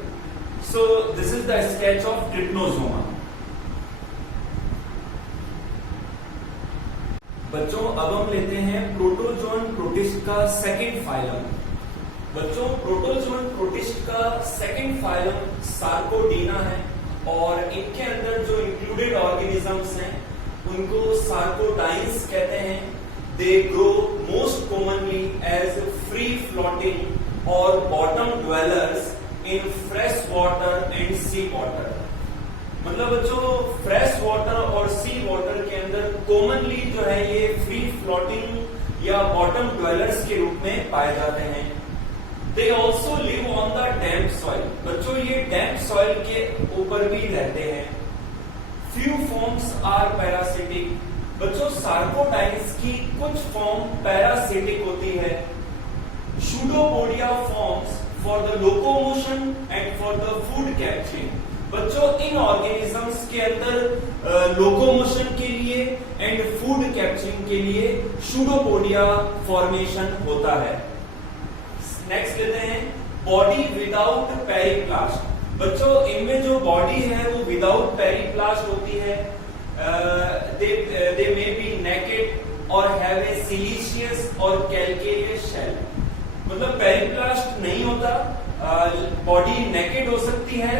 So this is the sketch of Trypanosoma. बच्चों अब हम लेते हैं प्रोटोजोन प्रोटिस्ट का सेकंड फाइलम। बच्चों प्रोटोजोन प्रोटिस्ट का सेकंड फाइलम सार्कोडीना है और इनके अंदर जो इंक्लूडेड ऑर्गेनिजम्स हैं उनको सार्कोडाइन्स कहते हैं। They grow most commonly as free floating और bottom dwellers in fresh water and sea water. मतलब बच्चों फ्रेश वाटर और सी वाटर के अंदर कॉमनली जो है ये फ्री फ्लोटिंग या बॉटम ड्वेलर्स के रूप में पाए जाते हैं। They also live on the damp soil. बच्चों ये डैम्प सॉइल के ऊपर भी रहते हैं। Few forms are parasitic. बच्चों सार्कोडाइन्स की कुछ फॉर्म पैरासिटिक होती है। Pseudopodia forms for the locomotion and for the food capturing। बच्चों इन ऑर्गेनिजम्स के अंदर लोकोमोशन के लिए एंड फूड कैप्चरिंग के लिए Pseudopodia फॉर्मेशन होता है। नेक्स्ट लेते हैं बॉडी विदाउट पेरिप्लास्ट। बच्चों इनमें जो बॉडी है वो विदाउट पेरिप्लास्ट होती है। दे मे बी नेकेड और हैव ए सिलिशियस और कैल्केरियस शेल। मतलब पेरिप्लास्ट नहीं होता, बॉडी नेकेड हो सकती है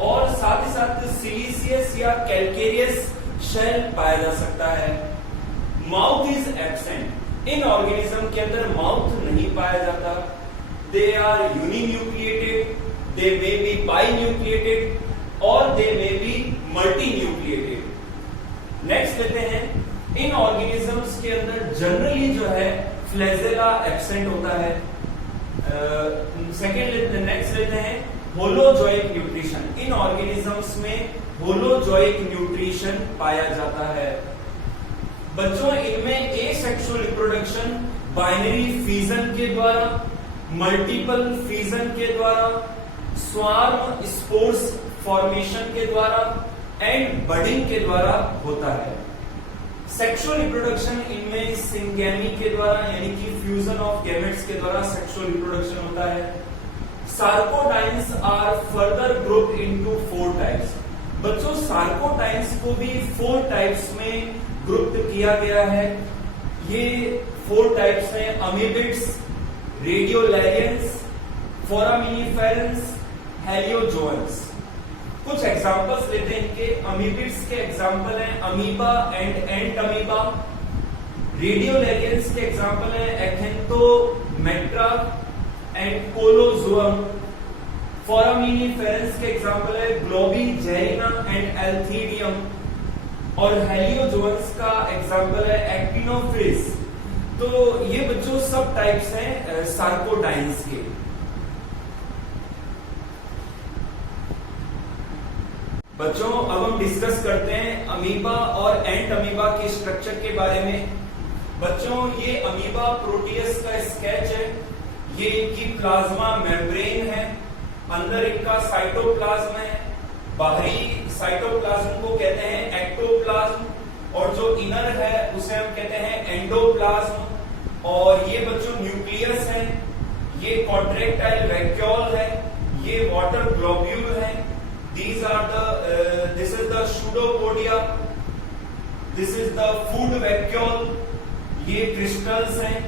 और साथ ही साथ सिलिशियस या कैल्केरियस शेल पाया जा सकता है। Mouth is absent. इन ऑर्गेनिज्म के अंदर माउथ नहीं पाया जाता। They are uninucleated, they may be binucleated और they may be multinucleated. Next लेते हैं इन ऑर्गेनिजम्स के अंदर जनरली जो है फ्लैजेला एब्सेंट होता है। नेक्स्ट लेते हैं होलोजोइक न्यूट्रिशन। इन ऑर्गेनिजम्स में होलोजोइक न्यूट्रिशन पाया जाता है। बच्चों इनमें एसेक्सुअल रिप्रोडक्शन बाइनरी फिजन के द्वारा, मल्टीपल फिजन के द्वारा, स्वार्म स्पोर्स फॉर्मेशन के द्वारा एंड बडिंग के द्वारा होता है। सेक्सुअल रिप्रोडक्शन इनमें सिंगैमी के द्वारा यानी कि फ्यूजन ऑफ गैमेट्स के द्वारा सेक्सुअल रिप्रोडक्शन होता है। Sarcodines are further group into 4 types. बच्चों सार्कोटाइन्स को भी 4 टाइप्स में ग्रुप किया गया है। ये 4 टाइप्स हैं अमीबिड्स, रेडियोलैरियंस, फोरामिनिफेरंस, हेलियोजोअन्स। कुछ एग्जांपल्स लेते हैं इनके। अमीबिड्स के एग्जांपल हैं अमीबा एंड एंट अमीबा। रेडियोलैरियंस के एग्जांपल हैं एक्थेंथोमेट्रा एंड कोलोजोअम। फोरामिनिफेरंस के एग्जांपल है ग्लोबिजेरिना एंड एल्थीडियम। और हेलियोजोअन्स का एग्जांपल है एक्टिनोफिस। तो ये बच्चों सब टाइप्स हैं सार्कोटाइन्स के। बच्चों अब हम डिस्कस करते हैं अमीबा और एंट अमीबा के स्ट्रक्चर के बारे में। बच्चों ये अमीबा प्रोटियस का स्केच है। ये इनकी प्लाज्मा मेम्ब्रेन है, अंदर इनका साइटोप्लाज्म है, बाहरी साइटोप्लाज्म को कहते हैं एक्टोप्लाज्म, और जो इनर है उसे हम कहते हैं एंडोप्लाज्म। और ये बच्चों न्यूक्लियस है, ये कॉन्ट्रैक्टाइल वैक्यूल है, ये वाटर ग्लोब्यूल है। This is the pseudopodia, this is the food vacuole, ये क्रिस्टल्स हैं।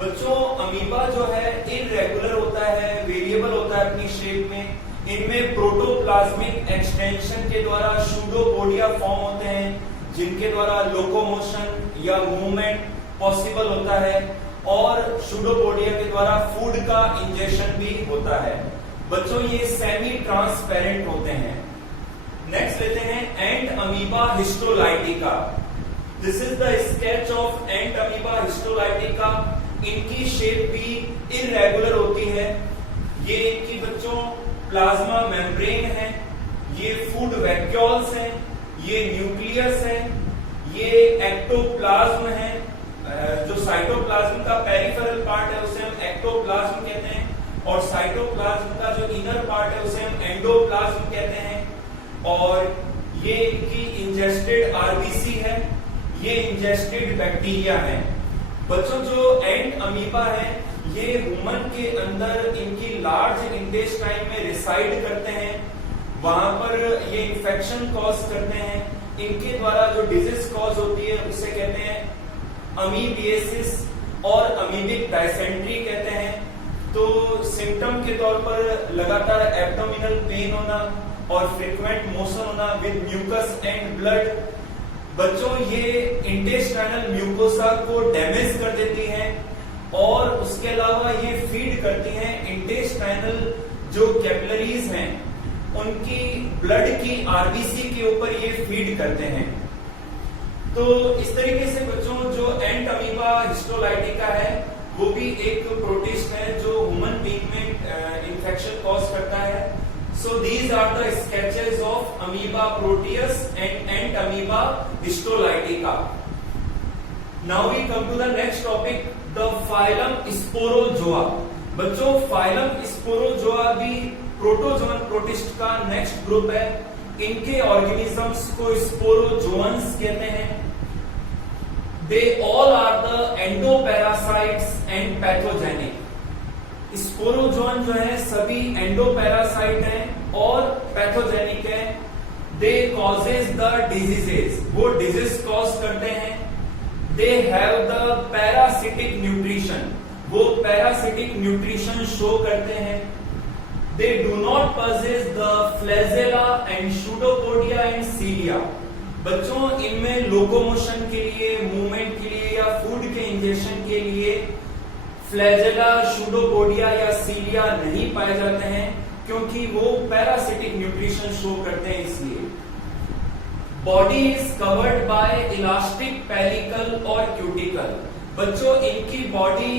बच्चों अमीबा जो है इररेगुलर होता है, वेरिएबल होता है अपनी शेप में। इनमें प्रोटोप्लाज्मिक एक्सटेंशन के द्वारा सूडोपोडिया फॉर्म होते हैं, जिनके द्वारा लोकोमोशन या मूवमेंट पॉसिबल होता है, और सूडोपोडिया के द्वारा फूड का इंजेक्शन भी होता है। बच्चों ये सेमी ट्रांसपेरेंट होते हैं। नेक्स्ट लेते हैं Entamoeba histolytica. This is the sketch of Entamoeba histolytica. इनकी शेप भी इररेगुलर होती है। ये इनकी बच्चों प्लाज्मा मेम्ब्रेन है, ये फूड वैक्यूल्स हैं, ये न्यूक्लियस है, ये एक्टोप्लाज्म है। जो साइटोप्लाज्म का पेरिफेरल पार्ट है उसे हम एक्टोप्लाज्म कहते हैं, और साइटोप्लाज्म का जो इनर पार्ट है उसे हम एंडोप्लाज्म कहते हैं। और ये इनकी इंजेस्टेड आरबीसी है, ये इंजेस्टेड बैक्टीरिया है। बच्चों जो एंट अमीबा है ये ह्यूमन के अंदर इनकी लार्ज इंटेस्टाइन में रिसाइड करते हैं, वहां पर ये इंफेक्शन कॉज करते हैं। इनके द्वारा जो डिजीज कॉज होती है उसे कहते हैं अमीबिएसिस और अमीबिक डायसेंट्री कहते हैं। तो सिम्टम के तौर पर लगातार एब्डोमिनल पेन होना और फ्रीक्वेंट मोशन होना विद म्यूकस एंड ब्लड। बच्चों ये इंटेस्टाइनल म्यूकोसा को डैमेज कर देती हैं, और उसके अलावा ये फीड करती हैं इंटेस्टाइनल जो कैपिलरीज हैं उनकी ब्लड की आरबीसी के ऊपर ये फीड करते हैं। तो इस तरीके से बच्चों जो एंट अमीबा हिस्टोलाइटिका है वो भी एक प्रोटिस्ट है जो ह्यूमन बीइंग में इंफेक्शन कॉज करता है। So these are the sketches of Amoeba proteus and Ant Amoeba histolytica. Now we come to the next topic, the phylum Sporozoa. बच्चों phylum Sporozoa भी प्रोटोजोअन प्रोटिस्ट का next group है। इनके organisms को स्पोरोजोअन्स कहते हैं। They all are the endoparasites and pathogenic. Sporozoan जो है सभी एंडोपैरासाइट हैं और पैथोजेनिक है। दे कॉजेज द डिजीजेस, वो डिजीज कॉज करते हैं। They have the parasitic nutrition, वो पैरासिटिक न्यूट्रिशन शो करते हैं। They do not possess the flagella and pseudopodia and cilia. बच्चों इनमें लोकोमोशन के लिए, मूवमेंट के लिए या फूड के इंजेक्शन के लिए फ्लैजेला, सूडोपोडिया या सीलिया नहीं पाए जाते हैं, क्योंकि वो पैरासिटिक न्यूट्रिशन शो करते हैं इसलिए। Body is covered by elastic pellicle और क्यूटिकल। बच्चों इनकी बॉडी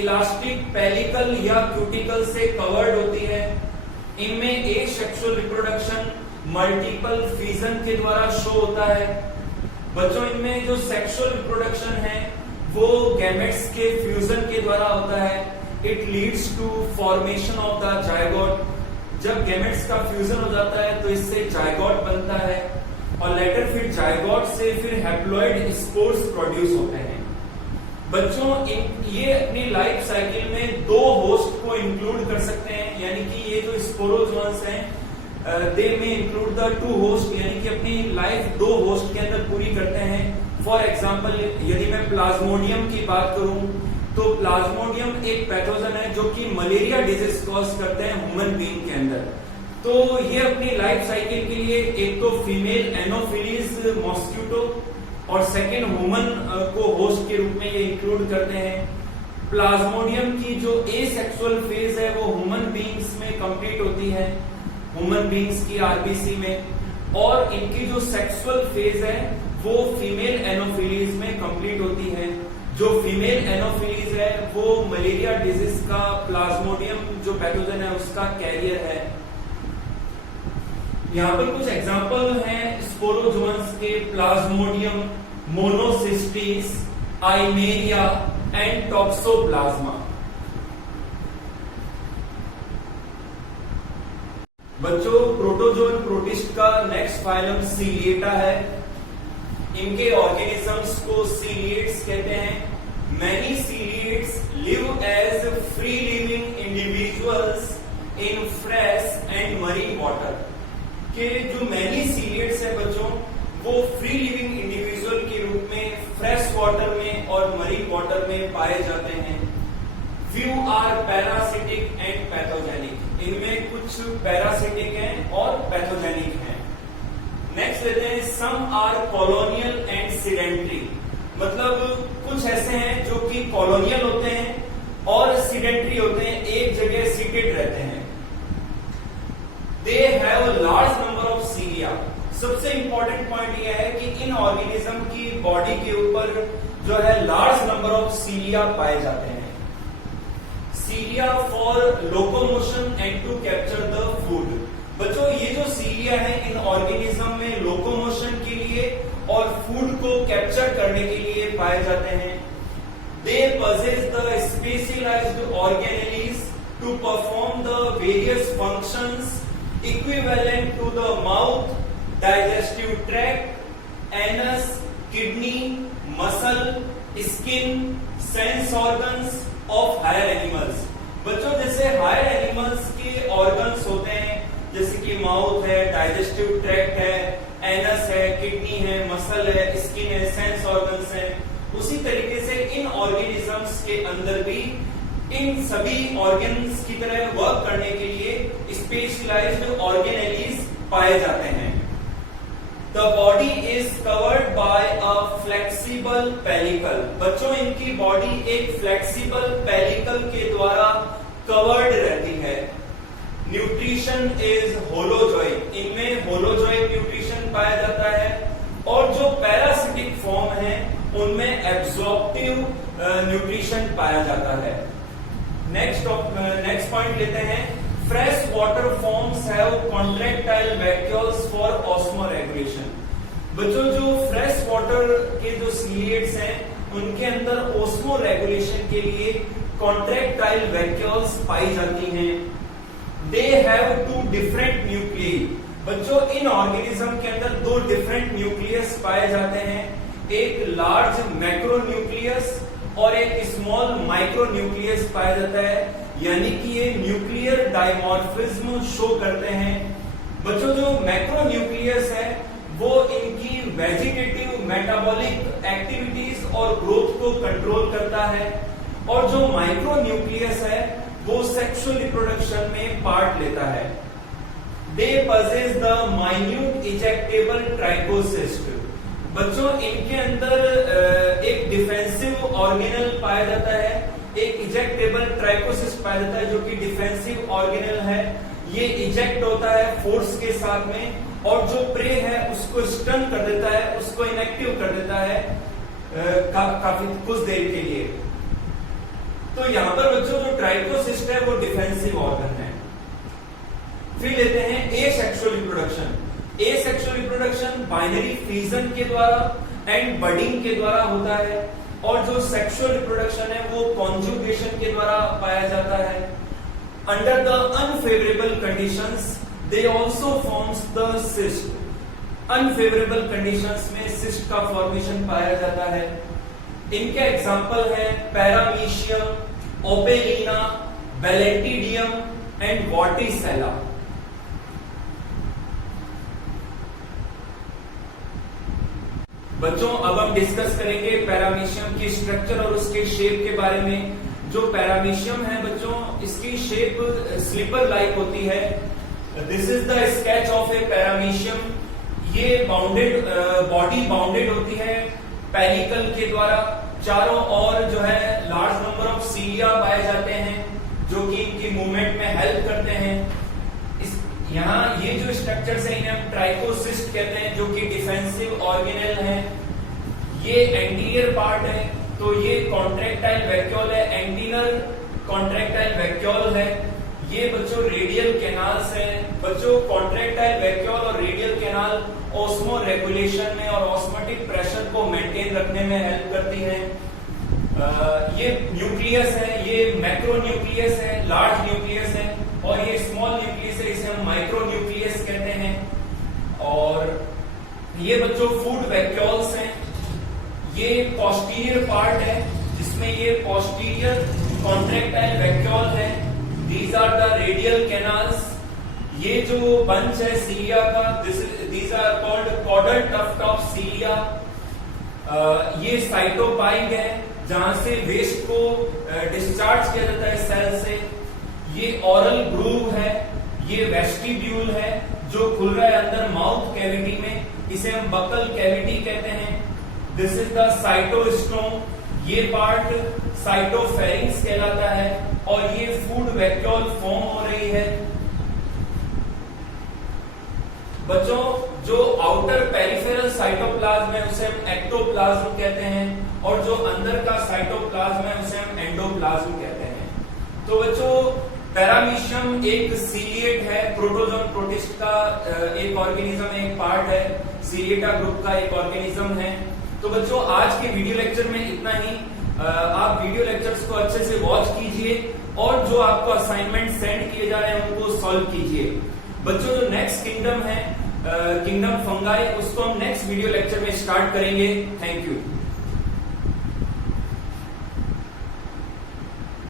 इलास्टिक पेलिकल या क्यूटिकल से कवर्ड होती है। इनमें एक सेक्सुअल रिप्रोडक्शन मल्टीपल फिजन के द्वारा शो होता है। बच्चों इनमें जो सेक्सुअल रिप्रोडक्शन है वो गैमेट्स के फ्यूजन के द्वारा होता है। It leads to formation of the zygote. जब गैमेट्स का फ्यूजन हो जाता है तो इससे जायगोट बनता है, और लेटर फिर जायगोट से फिर हैप्लॉइड स्पोर्स प्रोड्यूस होते हैं। बच्चों ये अपनी लाइफ साइकिल में 2 होस्ट को इंक्लूड कर सकते हैं, यानी कि ये जो स्पोरोजोन्स हैं दे में इंक्लूड द टू होस्ट, यानी कि अपनी लाइफ दो होस्ट के अंदर पूरी करते हैं। फॉर एग्जाम्पल यदि मैं प्लाज्मोडियम की बात करूं तो प्लाज्मोडियम एक पैथोजन है जो कि मलेरिया डिजीज कॉज करते हैं ह्यूमन बीइंग के अंदर। तो ये अपनी लाइफ साइकिल के लिए एक तो फीमेल एनोफिलीज मॉस्किटो और सेकेंड ह्यूमन को होस्ट के रूप में ये इंक्लूड करते हैं। प्लाज्मोडियम की जो एसेक्सुअल फेज है वो ह्यूमन बीइंग्स में कंप्लीट होती है, ह्यूमन बीइंग्स की आरबीसी में, और इनकी जो सेक्सुअल फेज है वो फीमेल एनोफिलीज में कंप्लीट होती है। जो फीमेल एनोफिलीज है वो मलेरिया डिजीज का प्लाज्मोडियम जो पैथोजन है उसका कैरियर है। यहाँ पर कुछ एग्जाम्पल हैं स्पोरोजोन्स के, Plasmodium, Monocystis, Eimeria and Toxoplasma. बच्चों प्रोटोजोन प्रोटिस्ट का नेक्स्ट फाइलम सीलिएटा है। इनके ऑर्गेनिजम्स को सीलिएट्स कहते हैं। Many ciliates live as free living individuals in fresh and marine water. के जो मैनी सीलिएट्स है बच्चों वो फ्री लिविंग इंडिविजुअल के रूप में फ्रेश वाटर में और मरीन वाटर में पाए जाते हैं। Few are parasitic and pathogenic. इनमें कुछ पैरासिटिक हैं और पैथोजेनिक हैं। नेक्स्ट लेते हैं some are colonial and sedentary. मतलब कुछ ऐसे हैं जो कि कॉलोनियल होते हैं और सीडेंट्री होते हैं, एक जगह सीटेड रहते हैं। They have large number of सीलिया। सबसे इंपॉर्टेंट पॉइंट यह है कि इन ऑर्गेनिज्म की बॉडी के ऊपर जो है लार्ज नंबर ऑफ सीलिया पाए जाते हैं। Cilia for locomotion and to capture the food. बच्चों ये जो सीलिया है इन ऑर्गेनिज्म में लोकोमोशन के लिए और फूड को कैप्चर करने के लिए पाए जाते हैं। दे possess the specialized organelles to perform the various functions equivalent to the mouth, digestive tract, anus, kidney, muscle, skin, sense organs of higher animals। बच्चों जैसे हायर एनिमल्स के ऑर्गन्स होते हैं जैसे कि माउथ है, डाइजेस्टिव ट्रैक्ट है, एनस है, किडनी है, मसल है, स्किन है, सेंस ऑर्गन्स है, उसी तरीके से इन ऑर्गेनिजम्स के अंदर भी इन सभी ऑर्गन्स की तरह वर्क करने के लिए स्पेशलाइज्ड ऑर्गेनेलीज पाए जाते हैं। The body is covered by a flexible pellicle. बच्चों इनकी बॉडी एक फ्लेक्सिबल पेलिकल के द्वारा कवर्ड रहती है। Nutrition is holozoic. इनमें होलोजोइक न्यूट्रिशन पाया जाता है और जो पैरासिटिक फॉर्म है उनमें एब्जॉर्प्टिव न्यूट्रिशन पाया जाता है। नेक्स्ट पॉइंट लेते हैं fresh water forms have contractile vacuoles for osmoregulation. बच्चों जो फ्रेश वाटर के जो सीलिएट्स हैं उनके अंदर ऑस्मो रेगुलेशन के लिए कॉन्ट्रैक्टाइल वैक्यूल्स पाई जाती हैं। They have two different nuclei. बच्चों इन ऑर्गेनिज्म के अंदर दो डिफरेंट न्यूक्लियस पाए जाते हैं, एक लार्ज मैक्रो न्यूक्लियस और एक स्मॉल माइक्रो न्यूक्लियस पाया जाता है, यानी कि ये न्यूक्लियर डायमॉर्फिज्म शो करते हैं। बच्चों जो मैक्रो न्यूक्लियस है वो इनकी वेजिटेटिव मेटाबॉलिक एक्टिविटीज और ग्रोथ को कंट्रोल करता है और जो माइक्रो न्यूक्लियस है वो सेक्सुअल रिप्रोडक्शन में पार्ट लेता है। दे possess द माइन्यूट इजेक्टेबल ट्राइकोसिस्ट। बच्चों इनके अंदर एक डिफेंसिव ऑर्गेनल पाया जाता है, एक इजेक्टेबल ट्राइकोसिस्ट पाया जाता है जो कि डिफेंसिव ऑर्गेनल है। ये इजेक्ट होता है फोर्स के साथ में और जो प्रे है उसको स्टन कर देता है, उसको इनएक्टिव कर देता है काफी कुछ देर के लिए। तो यहाँ पर बच्चों जो ट्राइकोसिस्ट है वो डिफेंसिव ऑर्गन है। फिर लेते हैं asexual reproduction. Asexual reproduction binary fission के द्वारा एंड बडिंग के द्वारा होता है और जो सेक्सुअल रिप्रोडक्शन है वो कॉन्जुगेशन के द्वारा पाया जाता है। Under the unfavourable conditions they also forms the cyst. Unfavourable conditions में सिस्ट का फॉर्मेशन पाया जाता है। इनके एग्जाम्पल है पैरामीशियम, ओपेलिना, बैलेंटिडियम एंड वॉटिसेला। बच्चों अब हम डिस्कस करेंगे पैरामीशियम की स्ट्रक्चर और उसके शेप के बारे में। जो पैरामीशियम है बच्चों, इसकी शेप स्लीपर लाइक होती है। This is the sketch of A paramecium. ये बाउंडेड बॉडी बाउंडेड होती है पेरिकल के द्वारा। चारों ओर जो है लार्ज नंबर ऑफ सीलिया पाए जाते हैं जो कि इनकी मूवमेंट में हेल्प करते हैं। यहाँ ये जो स्ट्रक्चर्स है इन्हें हम ट्राइकोसिस्ट कहते हैं, जो कि डिफेंसिव ऑर्गेनेल है। ये एंटीरियर पार्ट है, तो ये कॉन्ट्रैक्टाइल वैक्यूल है, एंटीनल कॉन्ट्रैक्टाइल वैक्यूल है। ये बच्चों रेडियल कैनाल्स हैं। बच्चों कॉन्ट्रैक्टाइल वैक्यूल और रेडियल कैनाल ऑस्मो रेगुलेशन में और ऑस्मोटिक प्रेशर को मेंटेन रखने में हेल्प करती है। ये न्यूक्लियस है, ये मैक्रो न्यूक्लियस है, लार्ज न्यूक्लियस है, और ये स्मॉल न्यूक्लियस है, इसे हम माइक्रो न्यूक्लियस कहते हैं। और ये बच्चों फूड वैक्यूल्स हैं। ये पोस्टीरियर पार्ट है जिसमें ये पोस्टीरियर कॉन्ट्रैक्टाइल वैक्यूल है। These are the radial canals. ये जो बंच है सीलिया का, these are called caudal tuft of cilia. ये साइटोपाइग है जहां से वेस्ट को डिस्चार्ज किया जाता है सेल से। ये ओरल ग्रूव है। ये वेस्टिब्यूल है जो खुल रहा है अंदर माउथ कैविटी में, इसे हम बकल कैविटी कहते हैं। This is the cytostome. ये पार्ट साइटोफेरिंक्स कहलाता है, और ये फूड वैक्यूल फॉर्म हो रही है। बच्चों जो आउटर पेरिफेरल साइटोप्लाज्म है उसे हम एक्टोप्लाज्म कहते हैं, और जो अंदर का साइटोप्लाज्म है उसे हम एंडोप्लाज्म कहते हैं। तो बच्चों पैरामीशियम एक सीलिएट है, प्रोटोजोन प्रोटिस्ट का एक ऑर्गेनिज्म, एक पार्ट है, सीलिएटा ग्रुप का एक ऑर्गेनिज्म है। तो बच्चों आज के वीडियो लेक्चर में इतना ही। आप वीडियो लेक्चर्स को अच्छे से वॉच कीजिए और जो आपको असाइनमेंट सेंड किए जा रहे हैं उनको सॉल्व कीजिए। बच्चों जो नेक्स्ट किंगडम है, किंगडम फंगाई, उसको हम नेक्स्ट वीडियो लेक्चर में स्टार्ट करेंगे। Thank you.